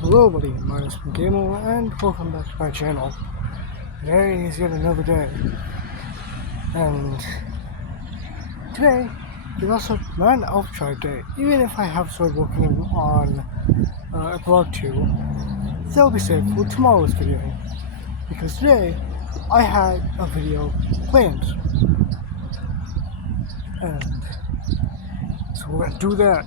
Hello buddy, my name is Gamer and welcome back to my channel. Today is yet another day. And today is also not an Elf-Tribe day. Even if I have started working on Epilogue 2, that'll be saved for tomorrow's video. Because today I had a video planned. And so we're going to do that.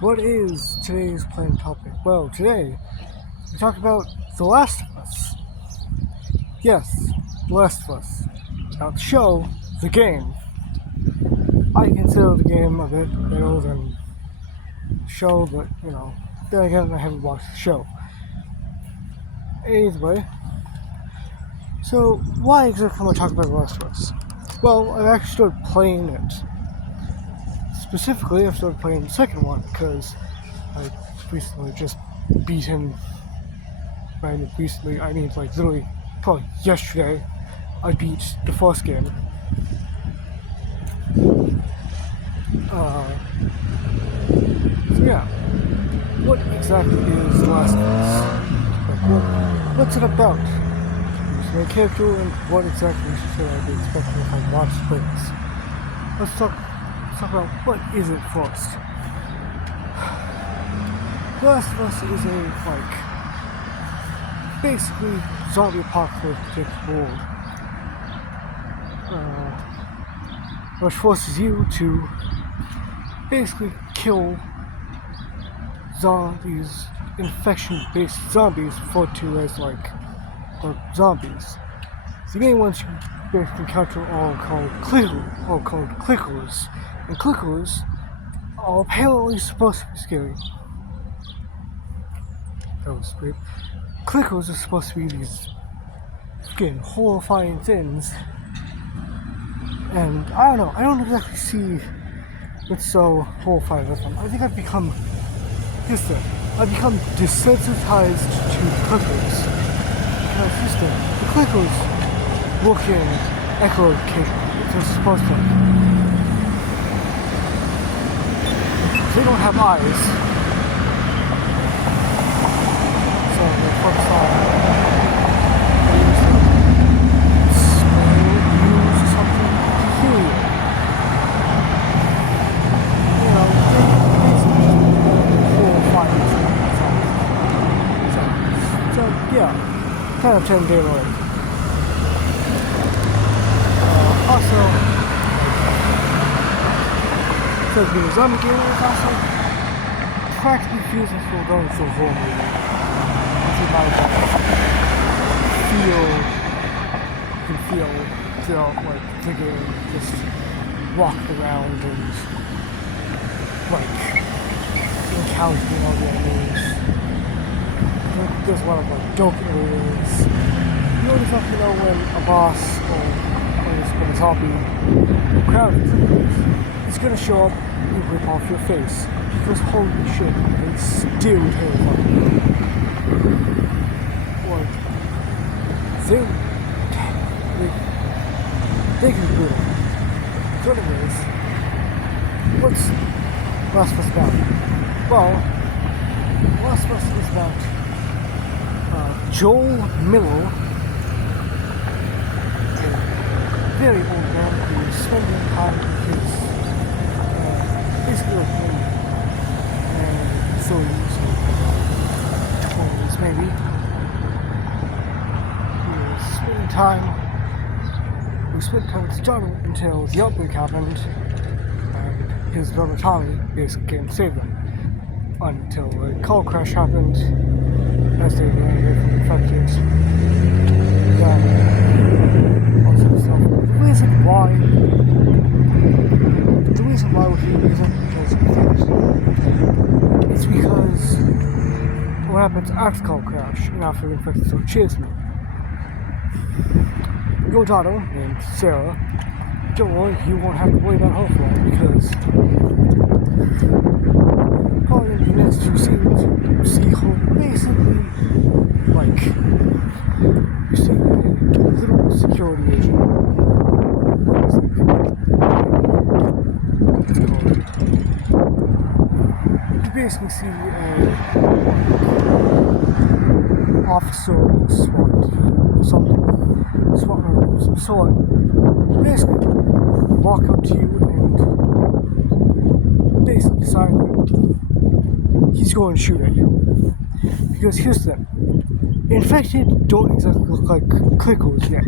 What is today's planned topic? Well, today we talked about The Last of Us. Yes, The Last of Us. Not the show, the game. I consider the game a bit better than the show, but then again, I haven't watched the show. Either way, so why exactly am I talking about The Last of Us? Well, I've actually started playing it. Specifically, I've started playing the second one because I recently just beat him. And recently, I mean like literally, probably yesterday, I beat the first game. So yeah, what exactly is The Last of Us? Like, what's it about? Who's the main character and what exactly should I be expecting if I watch this? Let's talk about what is it first. The Last of Us is a basically zombie apocalyptic world, which forces you to basically kill zombies, infection-based zombies, referred to as zombies. The main ones you basically encounter are called clickers, and clickers are apparently supposed to be scary. That was great. Clickers are supposed to be these fucking horrifying things, and I don't know, I don't exactly see what's so horrifying with them. I think I've become desensitized to clickers. Because the clickers look in echolocation. They're supposed to. They don't have eyes. So they focus on use something to heal you. Horrifying. So yeah, kind of 10 day away. Also, so being a zombie game is also practically fusing for going to a horror movie. It's about you can feel the game just walking around and encountering all the enemies. There's a lot of dope areas. You always have to know when a boss or when a zombie crowd is gonna show up and rip off your face. Because holy shit, it's still terrifying. They can do it. So anyways, what's Last of Us about? Well, Last of Us is about Joel Miller, a very old man who is spending time with his basically like me, and so 20s maybe. We spent time with Johnny until the outbreak happened, and his brother Tommy basically came to save them. Until a car crash happened, as they ran away from the infected. Then, also stuff. The reason why we're here isn't because of infected. It's because what happens after the car crash and after the infected start chasing me. Your daughter, named Sarah, don't worry, you won't have to worry about her for long because probably in the next few scenes you see her basically you see a little security agent. It's called. You basically see a officer or SWAT or something, SWAT member of some sort, basically walk up to you and basically decide that he's going to shoot at you. Because here's the thing, infected don't exactly look like clickers yet.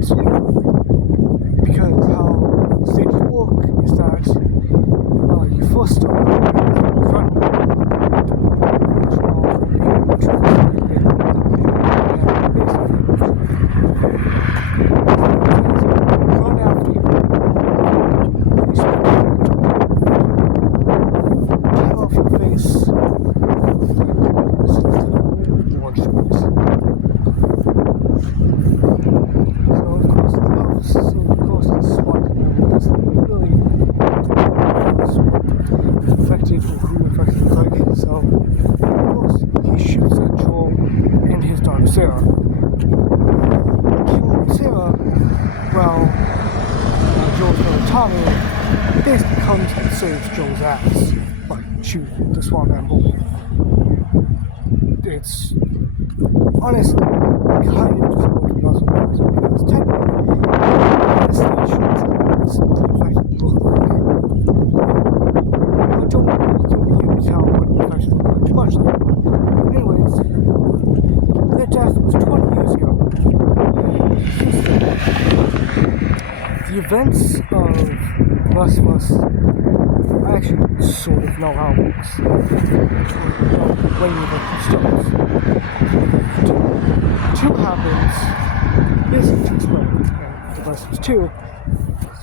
Because how stages work is that you first start with front run after you. Take off your face orange stripes. So of course the SWAT doesn't really infected or who infected the click. So of course he shoots at Joel and his daughter Sarah. Killing Sarah, well, Joel's brother Tommy basically comes and saves Joel's ass by shooting the SWAT man bully. It's honestly kind of just going to be awesome because technically this shoots the infected look like. I don't think you'll be able to tell what the infected look like too much though. Anyways, their death was 20 years ago. The events of Last of Us, I actually sort of know how it works. When you look at stuff. Two happens, basically to explain the Last of Us 2,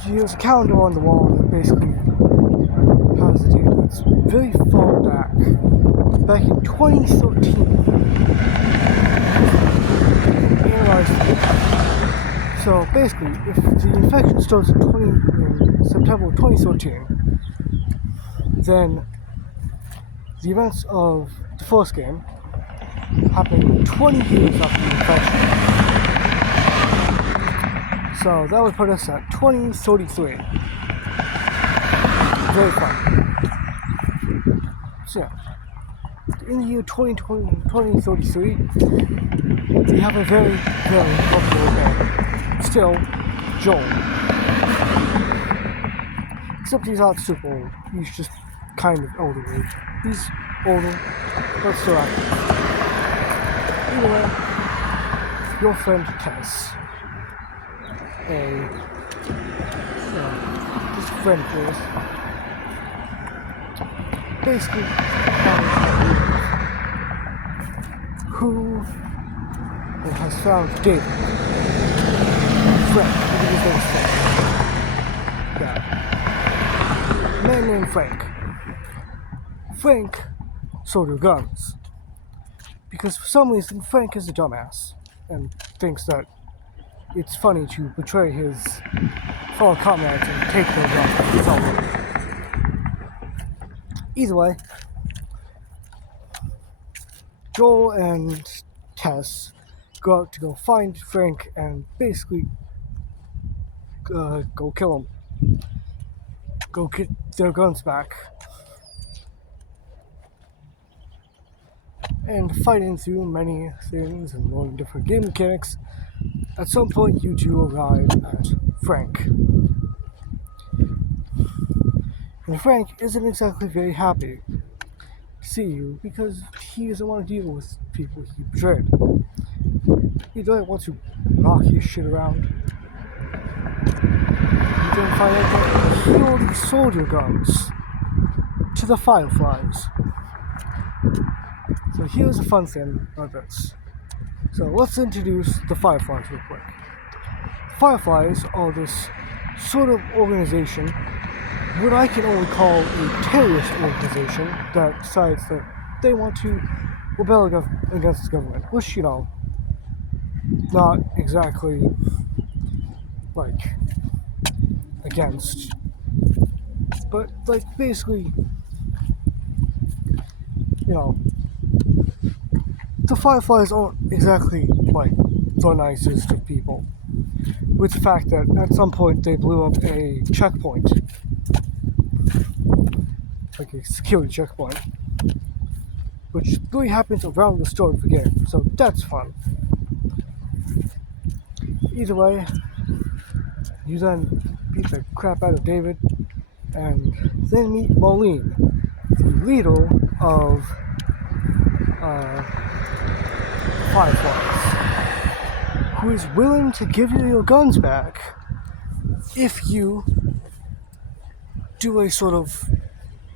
there's a calendar on the wall that basically has a date that's very far back in 2013. Analyzed it. So basically, if the infection starts in September of 2013, then the events of the first game happened 20 years after the infection. So that would put us at 2033. Very fun. So yeah, in the year 2033, we have a very, very popular game. Still, Joel. Except he's not super old. He's just kind of older age. He's older, but still active. Anyway, your friend Tess, just a friend of yours, basically who has found David. Frank, look at his name, Frank. Yeah. A man named Frank. Frank sold her guns. Because for some reason, Frank is a dumbass and thinks that it's funny to betray his fellow comrades and take their guns. Either way, Joel and Tess go out to go find Frank and basically go kill him. Go get their guns back. And fighting through many things and learning different game mechanics, at some point you two arrive at Frank. And Frank isn't exactly very happy to see you because he doesn't want to deal with people he betrayed. He doesn't want to knock his shit around. You then find out that he already sold your guns to the Fireflies. So here's a fun thing about this. So let's introduce the Fireflies real quick. Fireflies are this sort of organization, what I can only call a terrorist organization that decides that they want to rebel against the government, which, you know, not exactly like against, but like basically, you know, the Fireflies aren't exactly like the nicest of people, with the fact that at some point they blew up a checkpoint, like a security checkpoint, which really happens around the start of the game, so that's fun. Either way, you then beat the crap out of David, and then meet Marlene, the leader of Fireflies, who is willing to give you your guns back if you do a sort of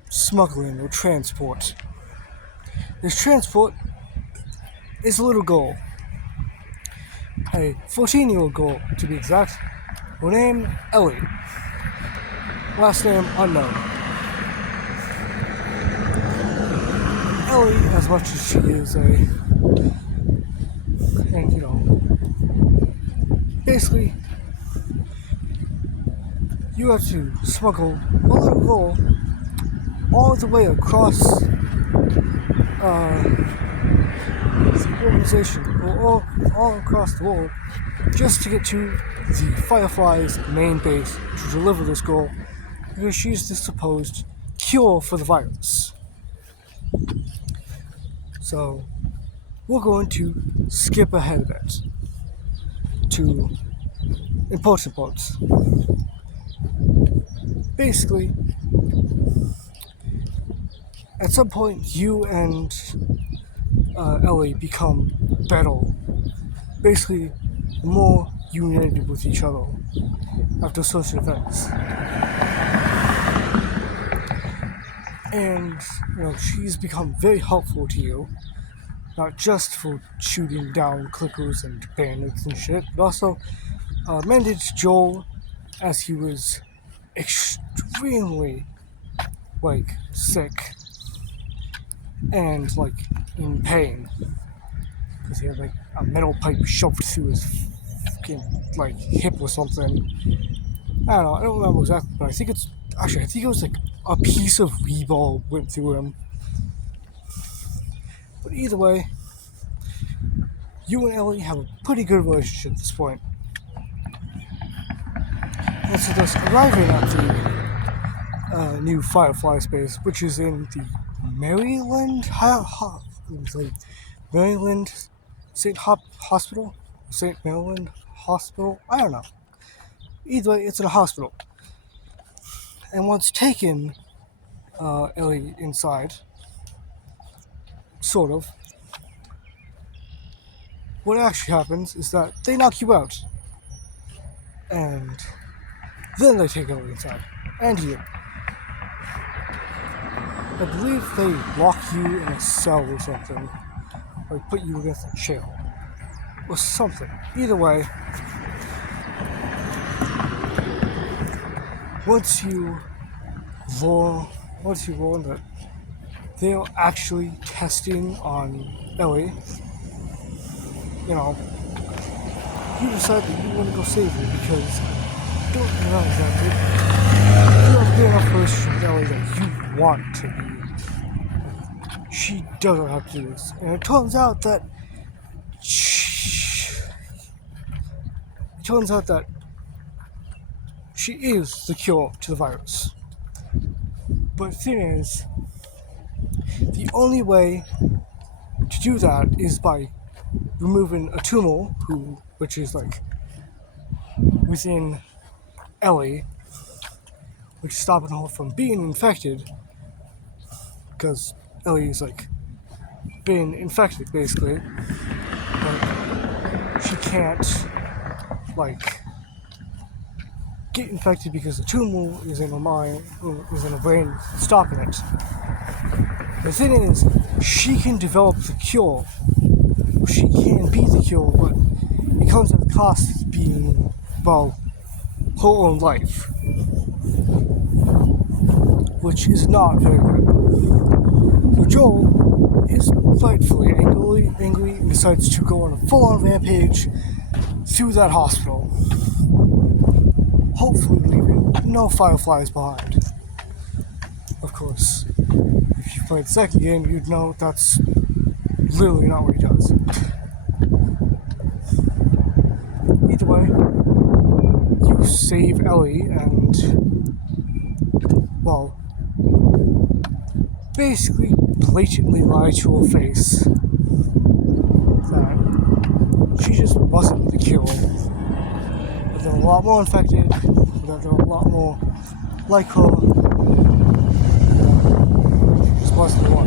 smuggling or transport. This transport is a little girl, a 14-year-old girl to be exact, her name Ellie, last name unknown. Ellie, as much as she is basically, you have to smuggle a little girl all the way across the organization, or all across the world, just to get to the Firefly's main base to deliver this girl, because she's the supposed cure for the virus. So, we're going to skip ahead a bit to important parts. Basically, at some point, you and Ellie become better. Basically, more united with each other after certain events. And, she's become very helpful to you, not just for shooting down clickers and bandits and shit, but also mended Joel as he was extremely, sick and, in pain. Because he had, a metal pipe shoved through his fucking, hip or something. I don't remember exactly, but I think it was, a piece of rebar went through him. But either way, you and Ellie have a pretty good relationship at this point. And so thus arriving at the new Firefly space, which is in the Maryland Maryland St. Hospital? St. Maryland Hospital? I don't know. Either way, it's in a hospital. And once taken Ellie inside, sort of, what actually happens is that they knock you out. And then they take Ellie inside. And you. I believe they lock you in a cell or something. Or put you against a chair. Or something. Either way, once you learn that they are actually testing on Ellie, you decide that you want to go save her because you don't know exactly. You have a good enough relationship with Ellie that you want to be. She doesn't have to do this. And it turns out that she is the cure to the virus. But the thing is, the only way to do that is by removing a tumor, which is within Ellie, which is stopping her from being infected, because Ellie's been infected basically, but she can't get infected because the tumor is in her mind, or is in her brain, stopping it. The thing is, she can develop the cure. She can be the cure, but it comes at the cost of being, her own life. Which is not very good. So Joel is rightfully angry and decides to go on a full-on rampage through that hospital. Hopefully leaving no Fireflies behind. Of course, if you played the second game, you'd know that's literally not what he does. Either way, you save Ellie and, basically blatantly lied to her face that she just wasn't the cure. But there were a lot more infected, that there were a lot more like her. This wasn't the one.